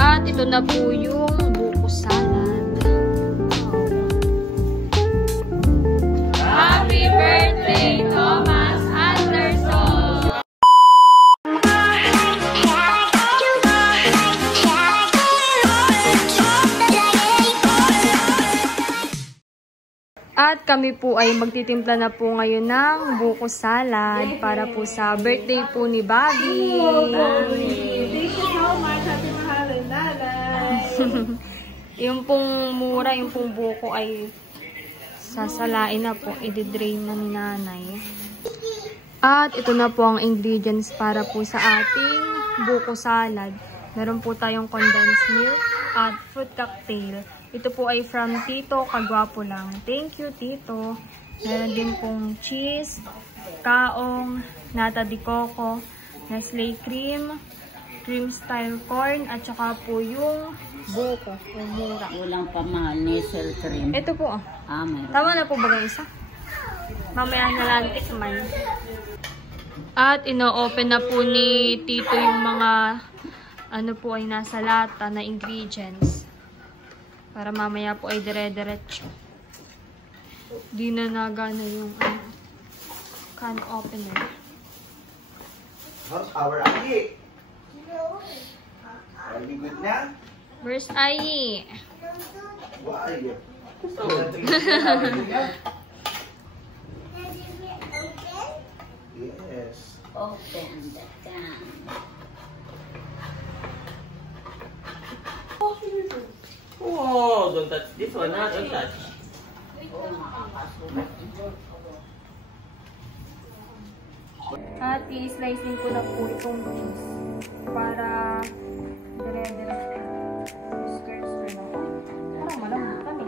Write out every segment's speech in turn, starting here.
At ito na po yung buko salad. Happy birthday, Thomas Anderson! At kami po ay magtitimpla na po ngayon ng buko salad para po sa birthday po ni Bobby. Thank you so much, Happy Mahalin Nanay. Yung pong mura, yung pong buko ay sasalain na po, i-drain na ni nanay. At ito na po ang ingredients para po sa ating buko salad. Meron po tayong condensed milk at fruit cocktail. Ito po ay from Tito Kagwapo lang. Thank you, Tito. Meron din pong cheese, kaong, nata de coco, Nestle cream, cream style corn, at saka po yung buko, yung mura. Walang pamahal, Nestle cream. Ito po. Meron. Tama na po ba yung isa? Mamaya na lang tikman. At ino-open na po ni Tito yung mga ano po ay nasa lata na ingredients. Para mamaya po ay dire-diretso. Di na nagana yung can opener. How's our Aki? Are we good na? Where's Ayi? Why? Yes. Open the can. Oh, don't touch this one, ha? Don't touch. At i-slice din ko na po itong cheese. Para dire-diretso. Stir-stir na po. Parang malambot kami.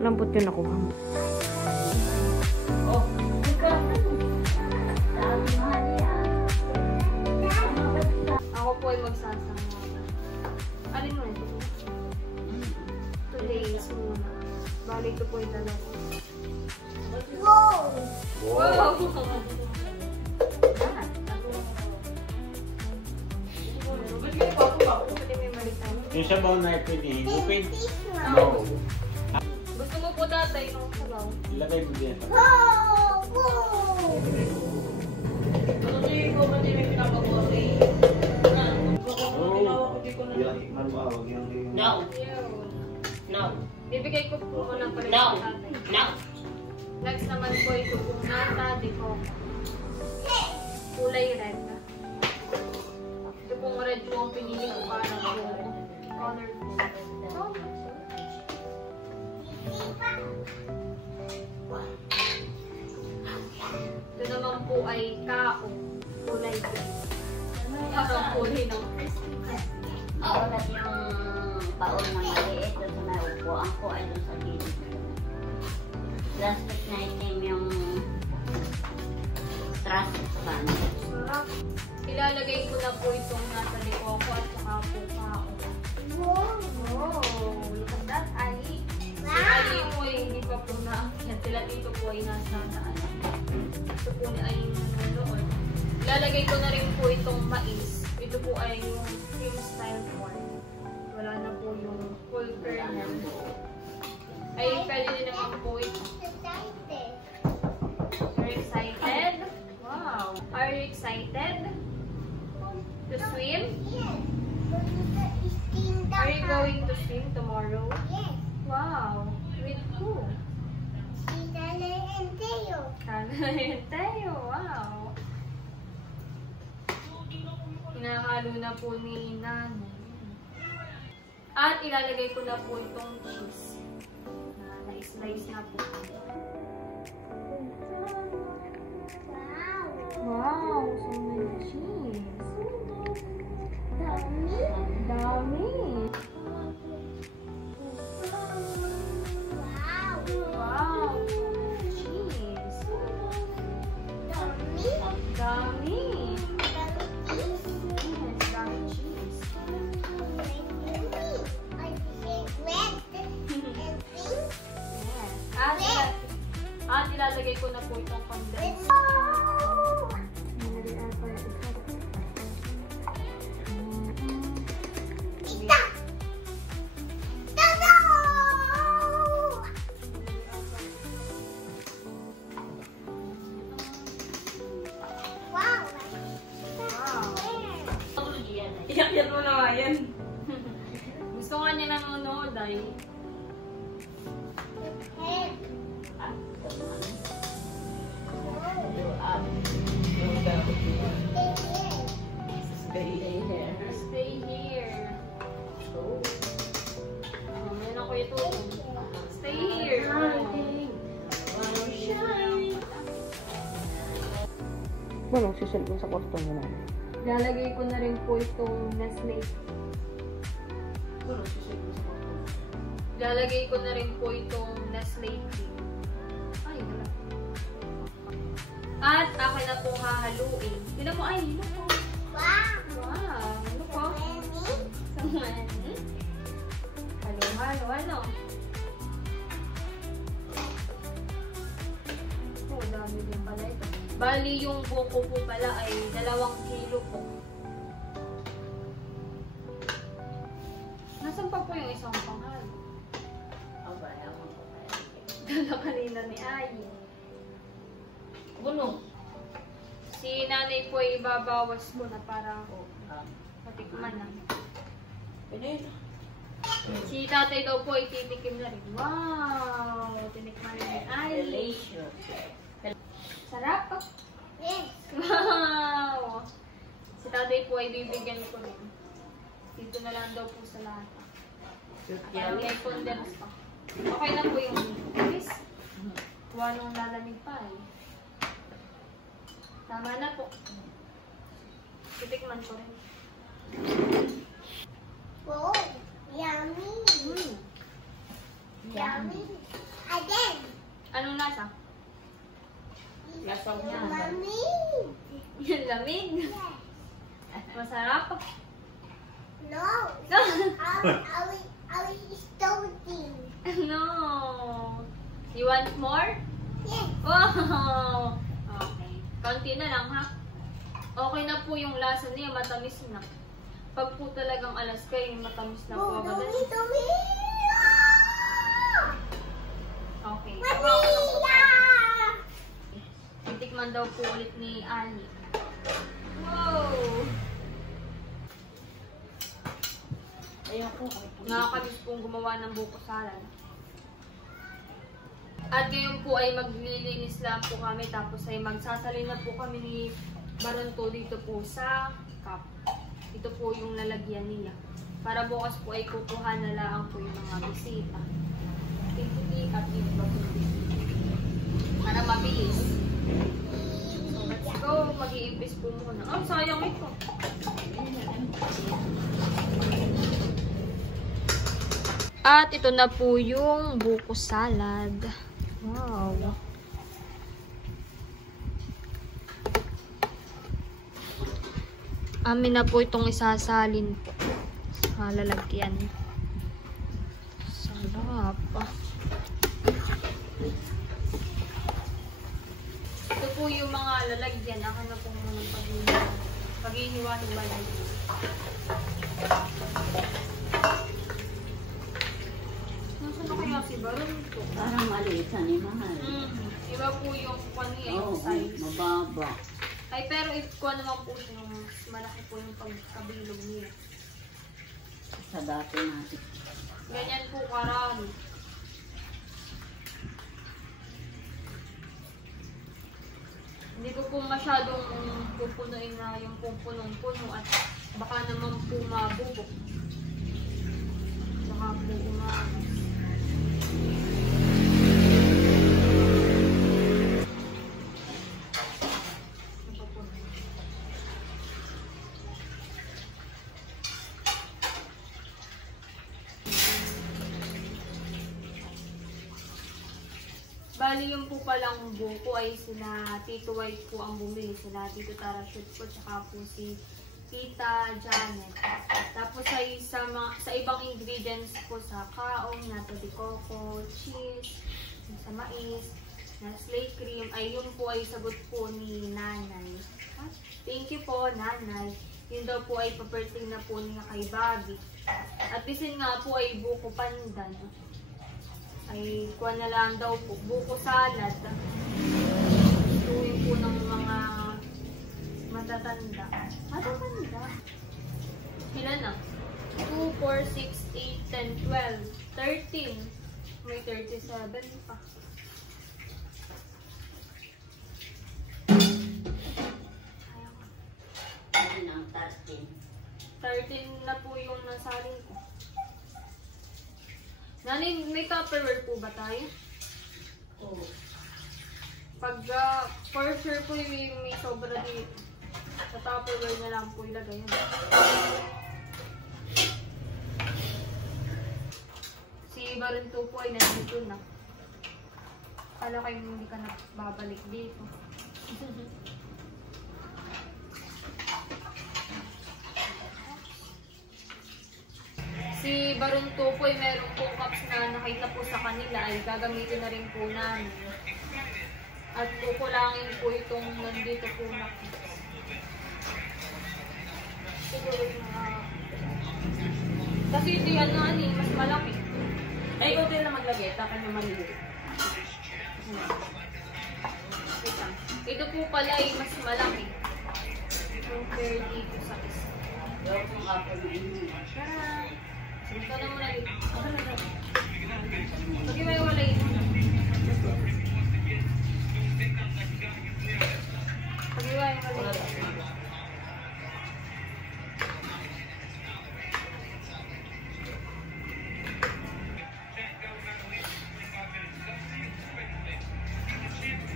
Lambot yun ako. Oh, Ako po ay magsasama. Alin mo ito? 2 days muna. Bali ito po ay dalawa. Wow! Wow! Yung sabaw na pwede higupin. No. Gusto mo po tatay ng sabaw? Ilagay mo din. no. No. Bibigay ko po muna pa rin No. sa tatay. No. Next naman po ito po nata de coco. Kulay red. Ito pong red po ang pinili ko para po colorful. Ito naman po ay kaong kulay green. Parang kulay ng Christmas. Maulat yung baon ng maliit doon sa may upuan ko ay doon sa gilid. Plastic na itim yung trash pan. Sarap. Ilalagay ko na po itong nasa likoko at saka po kaong. Wow! Look at that, Ali. Si Ali po ay hindi pa po naakyat. Sila dito po ay nasa naan. Ito po ni Ali nanonood. Ilalagay ko na rin po itong mais. Ito po ay yung cream style corn. Wala na po yung full kernel. Ay, pwede din naman po ito. Are you excited? Wow! Are you excited to swim? Are you going to swim tomorrow? Wow! With who? Kana and Teo. Wow! Hinahalo na po ni Nanay. At ilalagay ko na po itong cheese. Na-slice na po. Wow! So many cheese. Dami! Wow! So many cheese. Dami! Yes, dami cheese. Yes. At ilalagay ko na po itong condensed. Iyak-iyak mo na nga yan. Gusto nga niya nanonood ay. Stay here. Stay here. Yan ako ito. Stay here. Bueno, sisilbong sa kwarto mo na. Lalagay ko na rin po itong Nestle. Lalagay ko na rin po itong Nestle cream. Ay, wala. At akin na po hahaluin. Tignan mo, ay, ano po? Wow! Ano po? Halo, ano? Oh, dami din pala ito. Bali, yung buko po pala ay 2 kilo po. Nasaan pa po yung isang panghalo? Dala kanina ni Ayi. Buno. Si nanay po ay babawas ko na para matikman na. Si tatay daw po ay titikim na rin. Wow! Tinikman na ni Ayi. Delicious. Sarap! Wow! Si tatay po ay bibigyan ko rin. Dito na lang daw po sa lahat. Parang may condense pa. Okay na po yung guys. Kuha nung lalamig pa eh. Tama na po. Titikman ko rin. Wow, yummy. Yummy. Again. Anong lasa? Lasaw niya. Yummy. Yung lamig. Masarap. No. I will starting. No. You want more? Yes. Wow! Okay. Konti na lang ha. Okay na po yung lasa niya. Matamis na. Pag po talagang alas kayo, matamis na po agad. Okay. Titikman daw po ulit ni Ani. Wow! Ayoko. Nakakabis pong gumawa ng buko salad. At ngayon po ay maglilinis lang po kami. Tapos ay magsasalin na po kami ni Baronto dito po sa cup. Ito po yung lalagyan niya. Para bukas po ay kukuha na lang po yung mga bisita. Para mabilis. So let's go. Mag-iimpis po muna. Oh, sayang ito. At ito na po yung buko salad. Wow. Amin na po itong isasalin po sa lalagyan. Sarap. Ito po yung mga lalagyan. Ako na po muna pag-ihiwa-hiwalay. Nasaan na kaya si Baron po? Parang maliit sa ni Mahal. Iba po yung kanya, Oo, yung size. mababa. Ay, pero ikuha naman po siya yung malaki po yung pagkabilog niya. Sa dati natin. Ganyan po karami. Hindi ko po masyadong pupunuin na yung punong-puno at baka naman po mabubok. Baka po umagas. Bali yung po palang buko ay sila Tito White po ang bumili. Sila Tito Tara Shoot po, tsaka po si Tita Janet. Tapos ay sa ibang ingredients po sa kaong, nata de coco, cheese, sa mais, Nestle cream, ay yun po ay sagot po ni Nanay. Thank you po, Nanay. Yun daw po ay paperting na po niya kay Bobby. At bisin nga po ay buko pandan. Ay kuha na lang daw po buko salad. Tuwing po ng mga matatanda. Matatanda? Ilan na? 2, 4, 6, 8, 10, 12, 13. May 37 pa. Ayun ang 13. 13 na po yung nasaling ko. Nani, may Tupperware po ba tayo? Oo. Pag for sure po yung may sobra dito. Sa Tupperware na lang po ilagay yun. Si Baron 2 po ay nandito na. Kala kayo hindi ka na babalik dito. Si Baron 2 po ay meron po cups na nakita po sa kanila ay gagamitin na rin po namin. At kukulangin po itong nandito po na siguro yung mga kasi di ano mas malaki. Ay, ikaw din na maglagay. Takan yung maliit. Wait lang. Ito po pala ay mas malaki. Compare dito sa isa. Yung kung ako na yun. Tara! Ito na muna dito. Pag-iwalay mo na. Pag-iwalay mo na.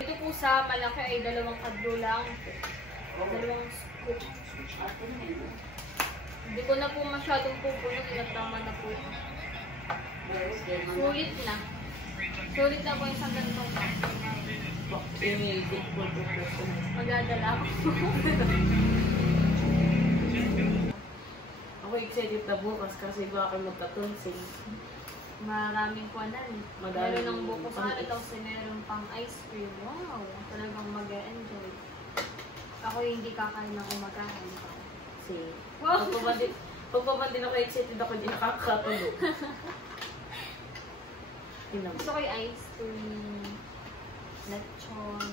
Ito po sa malaki ay 2 kadlo lang. 2 scoop. Hindi ko na po masyadong pupuno. Tinatama na po. Sulit na. Sulit na po yung isang ganitong magdadala ako. Ako excited na bukas kasi baka magka-tonsils. Maraming kuwanan. Madami Meron ng buko pang salad, tapos meron pang ice cream. Wow! Talagang mag-e-enjoy. Ako hindi kakain ng umagahan. Kasi, Wow! pag pa din ako excited ako, hindi nakakatulog. Tingnan mo. Gusto ko yung ice cream. Lechon.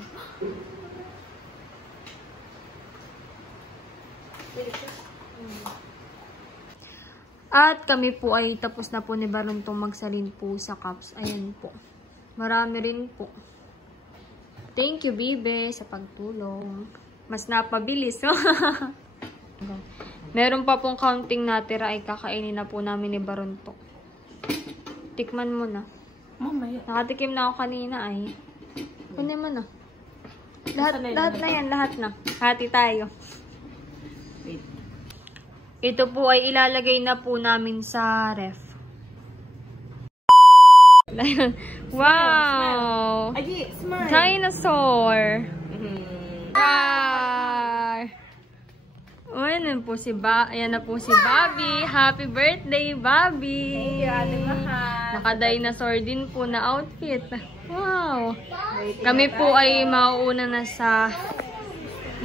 Delicious. At kami po ay tapos na po ni Baron itong magsalin po sa cups. Ayan po. Marami rin po. Thank you, Bibe, sa pagtulong. Mas napabilis. Meron pa pong counting natira ay kakainin na po namin ni Baron to. Tikman mo na. Mamaya. Nakatikim na ako kanina ay. Kunin mo na. Lahat na yan, lahat na. Hati tayo. Wait. Ito po ay ilalagay na po namin sa ref. Wow! Aji, smile! Dinosaur! Mm. Rar! Ayan po si Ayan na po si Bobby. Happy birthday, Bobby! Thank you, Ate Mahal. Naka-dinosaur din po na outfit. Wow! Kami po ay mauuna na sa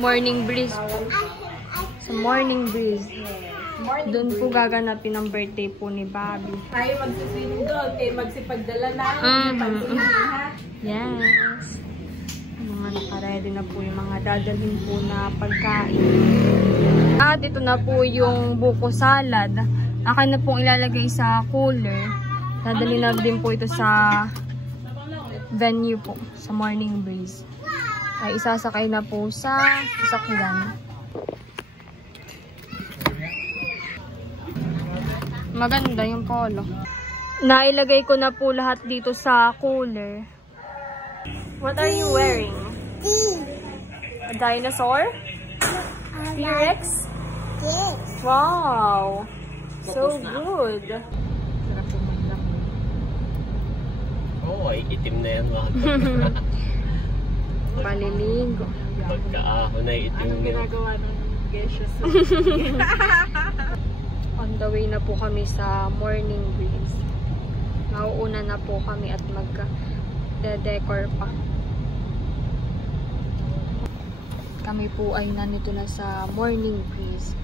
morning breeze po. Sa morning breeze. Doon po gaganapin ang birthday po ni Bobby. Tayo magsiswimming doon, kayo magsipagdala na. Ha? Yes. Mga nakaredy na po yung mga dadalhin po na pagkain. At ito na po yung buko salad. Akin na pong ilalagay sa cooler. Dadalhin na din po ito sa venue po, sa morning breeze. Ay isasakay na po sa sasakyan. Maganda yung polo. Nailagay ko na po lahat dito sa cooler. What are you wearing? A dinosaur? T-Rex? Wow! So good! Oo, ay itim na yan mga. Paliligo. Pagkaahon ay itim na. Ginagawa ng gesyo sa... On the way na po kami sa morning breeze. Mauuna na po kami at mag-decor pa. Kami po ay nandito na sa morning breeze.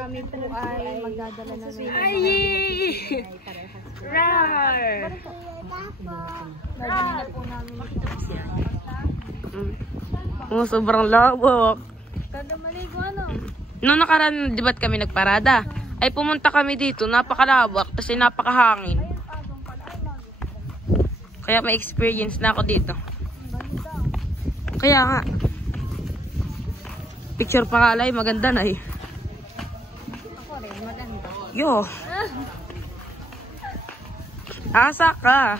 Kami po ay magdadala na ng Rar! Dadali na po namin ito kasi Sobrang lawak. kada maligo ano? Noong nakaraan, di ba't kami nagparada? Ay pumunta kami dito, napakalawak, kasi napakahangin. Kaya may experience na ako dito. Kaya nga. Picture pa kalay, maganda na eh. Ako rin, maganda. Yo. Asa ka.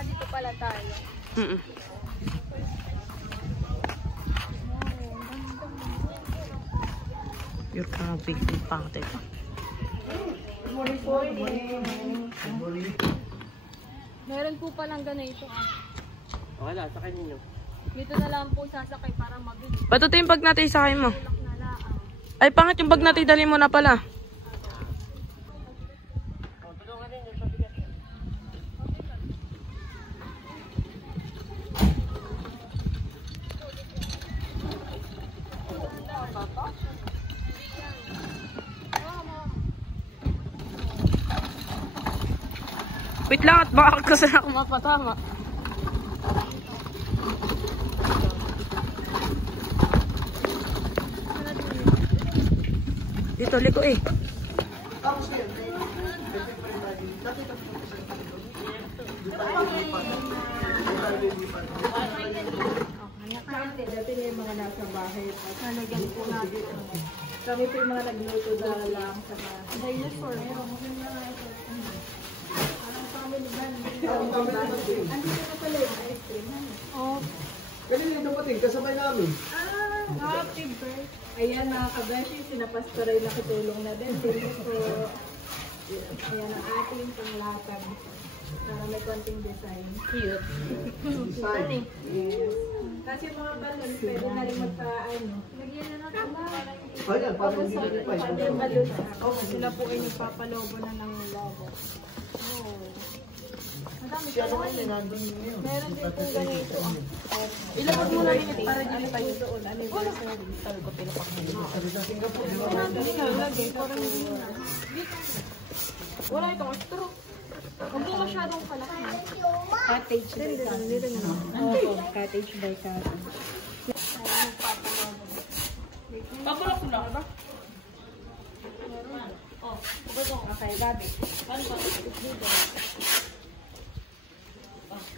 Dito pala tayo. You're kind of big pangte. Meron po palang ganito. Wala, sakay ninyo. Dito na lang po sasakay para mabilis. Ba't ito yung bag natin sa mo? Tulak na lang. Ay, pangit yung bag natin, dali mo na pala. Wait lang at baka kasi ako mapatama. Dito, liko eh. Dati na yung mga nasa bahay. Nalagyan po natin. Kami po yung mga nagluto lang sa mga dinosaur. Parang family band. Andito na pala yung ice cream. Oh. Kanina yung dapating, kasabay namin. Happy birthday. Ayan mga kabeshi, sinapastoray na kitulong na din. Thank you po. Ayan ang ating panglakan. Para may konting design. Cute. Design. Yes. Kasi yung mga balon, pwede na rin magpa-ano. Lagyan na natin ba? Ayan, parang hindi na pa. Pwede yung balon. Sila po ay nagpapalobo na ng logo. Oh. Madami pa naman. Meron din po ganito. Ilapag mo na rin para Ano tayo doon? Ano yung balon? Sabi ko, pinapakita. Wala itong straw. Huwag mo masyadong kalaki. Cottage by cottage. Oo, cottage by cottage. Papalak ko lang, ba? Okay, Gabi.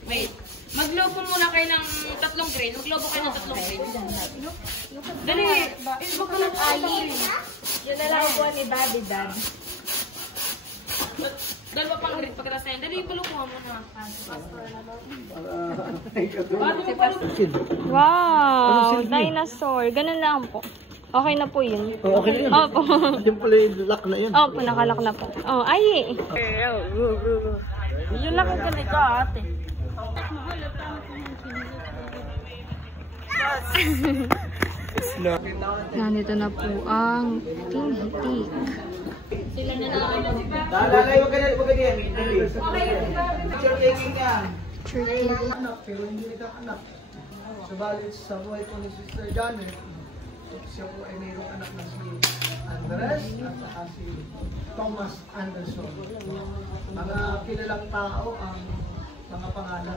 Wait. Maglobo muna kayo ng 3 grain. Maglobo kayo ng 3 grain. Dali. Magkalat ayin. Yun na lang po ni Bobby Dad. Dalawa pang grade pagkatapos na yan. Dali, palukuha mo na. Wow! Dinosaur. Ganun lang po. Okay na po yun. Okay na yun. Opo. Yung pala yung lock na yun. Opo, nakalak na po. Oh, ay! Yun lang ang ganito, ate. Nandito na po ang Tinhitik. Lalay, huwag ka na, huwag ka na. Picture taking niya. Anak, pero hindi nagkakanak. Subalit sa buhay po ni Sister Janet, siya po ay mayroong anak na si Andres at saka si Thomas Anderson. Mga kilalang tao ang mga pangalan.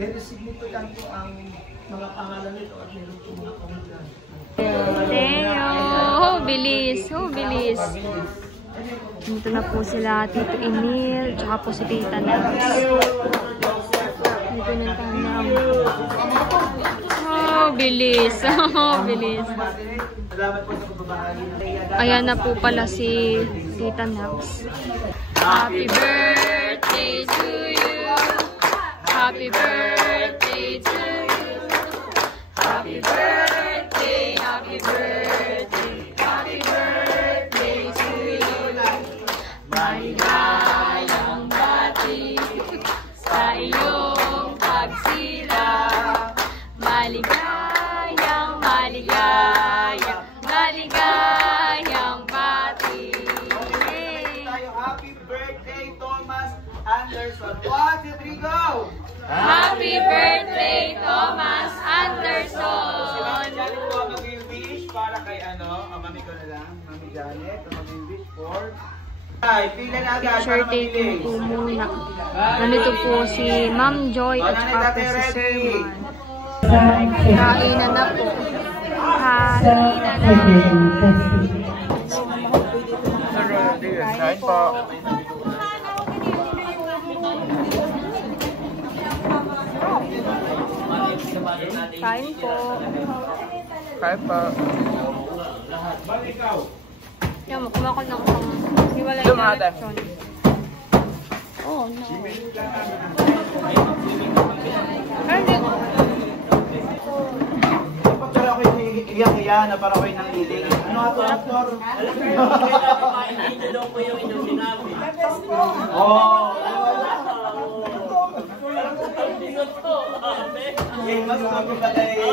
Very significant po ang mga pangalan nito at mayroon po mga kamagyan. Teo! Oh, bilis! Oh, bilis! Dito na po sila, Tito Emil, tsaka po si Tita Nels. Dito na tayo. Oh, bilis! Oh, bilis! Salamat po sa pagbabahagi. Ayan na po pala si Tita Nels. Happy birthday to you! Happy birthday to you! Happy birthday! Happy birthday! Happy birthday to you! Maligayang bati sa iyong pagsilang. Maligayang, maligayang, maligayang bati. Tayo, happy birthday, Thomas Anderson. 1, 2, 3, go! Happy birthday, Thomas Anderson! Janet po mag-wish para kay ano, mami ko na lang, Mami Janet, mag-wish for Picture taking po muna. Nandito po si Ma'am Joy at saka po si Sir Man. Kainan na po. Kainan na. Kain po. Kain po. Kain po. Yan, kumakal ng pang hiwalay na leksyon. Oh, no. Para ako yung iyak-iya na para ako yung nangiling. Ano ato, actor? Ito daw po yung inyong sinabi. Oo. Mas ko ba tayo?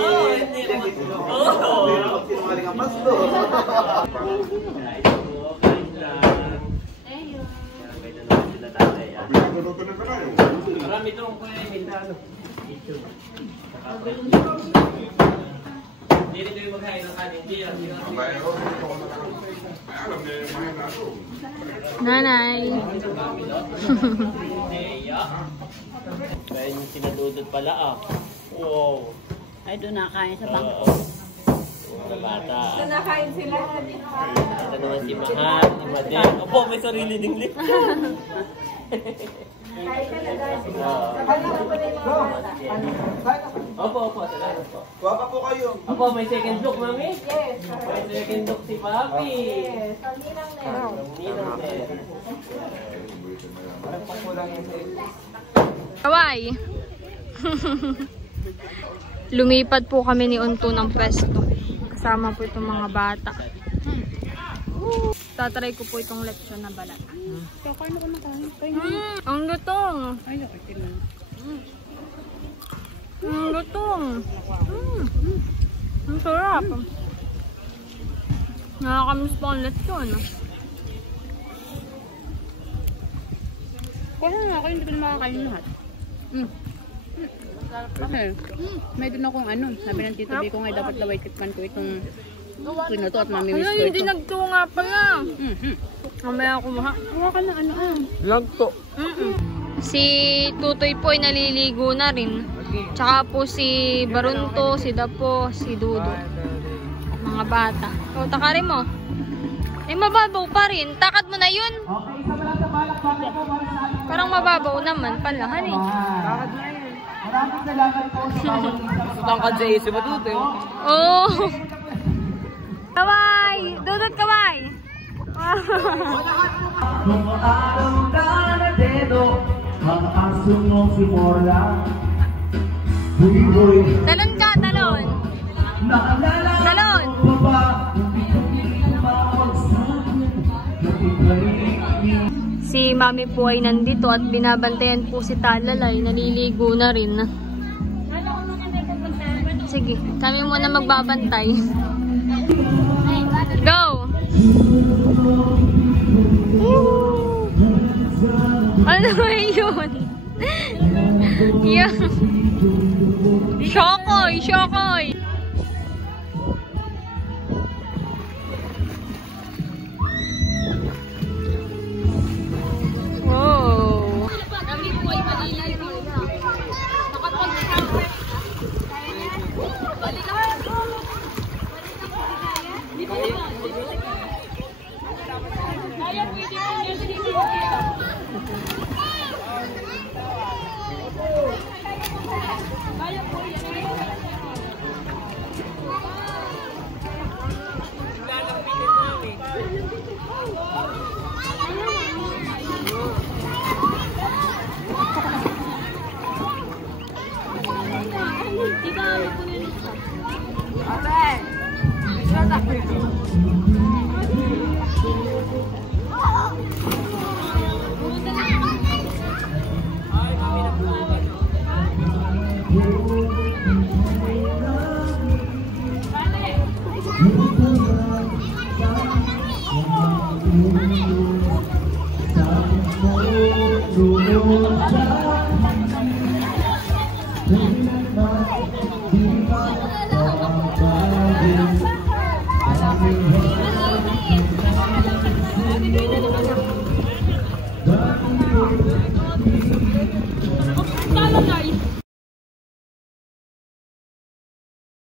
Oo. Sinungaling ang pasto. Marami itong Mindano. Hindi rin kayo maghain ng kanin. Nanay. Kaya yung sinadudod pala ah. Wow. Ay, doon nakain sa bangko. Mga bata. Nakain sila. Ito naman si Mahal, si Madel. Opo, may sarili ding lip. Opo, salamat po. Wapa po kayo. Opo, may second look, mami? Yes. May second look si Papi. Yes. Ninang na. Ninong eh. Kaway. Lumipat po kami ni Unto ng pwesto. Kasama po itong mga bata. Tatry ko po itong leksyon na balat. Kakain ako na kain. Ang lutong. Ay, okay, tingnan. Ang lutong. Ang sarap. Nakakamiss po ang leksyon. Kaya nga, kayo hindi ko na makakain lahat. Kasi, may din akong ano, sabi ng Tito B ko nga, dapat laway tikman ko itong pinuto at mamimiss ko ito. Hindi nagtunga pala. Mamaya kumaha. Huwa ka na ano Vlog to. Si Tutoy po ay naliligo na rin. Tsaka po si Barunto, si Dapo, si Dudo. Mga bata. O, takarin mo. Eh, mababaw pa rin. Takad mo na yun. Parang mababaw naman pala. Hani. Tangkad sa isip mo dito. Oh. Kaway! Dudot kaway! Talon ka, talon! Talon! Si Mami po ay nandito at binabantayan po si Talalay. Naliligo na rin. Sige, kami muna magbabantay. Go! Ano yun? Yeah. Shokoy! Shokoy! Wow! Kami po ay maliligo. Thank you.